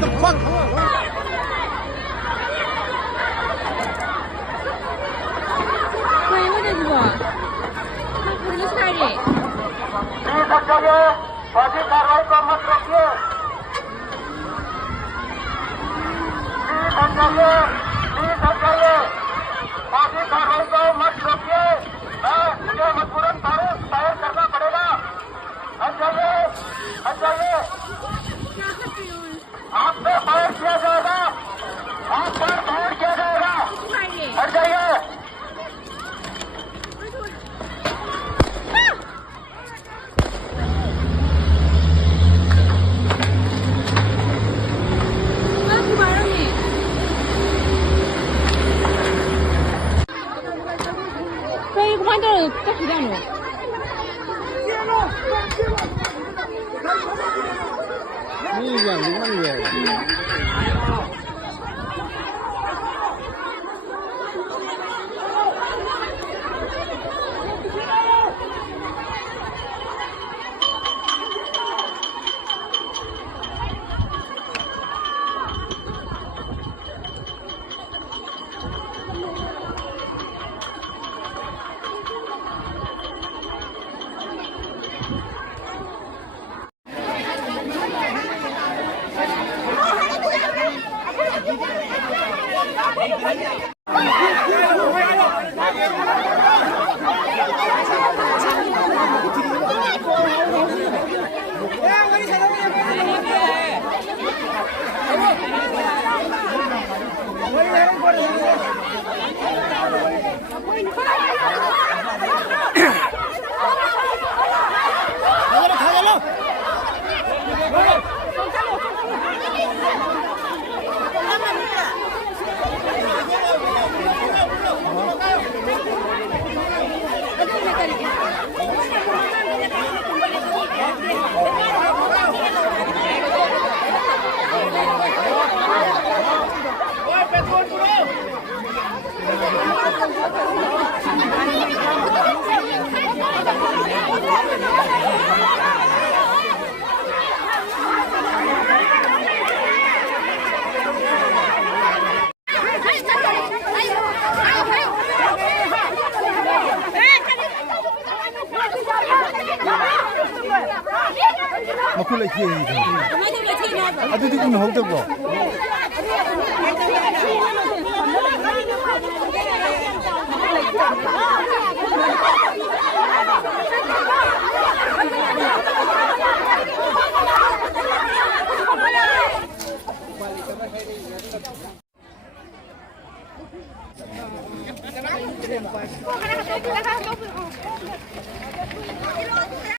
the fuck? Wait, what is what? Police गाड़ी प्लीज हट जाइए, फौजी कार्रवाई को मत रोकिए। प्लीज हट जाइए, प्लीज हट जाइए, फौजी कार्रवाई को मत रोकिए। मुझे मजबूरन फायर करना पड़ेगा। हट जाइए, हट जाइए, आप पे फायर किया जाएगा, आप पर फायर किया जाएगा। हट जाइए। 완전 딱 기다려. 이게 누구만 게? 마쿨라 기회 이거. 아들이 좀 먹다고.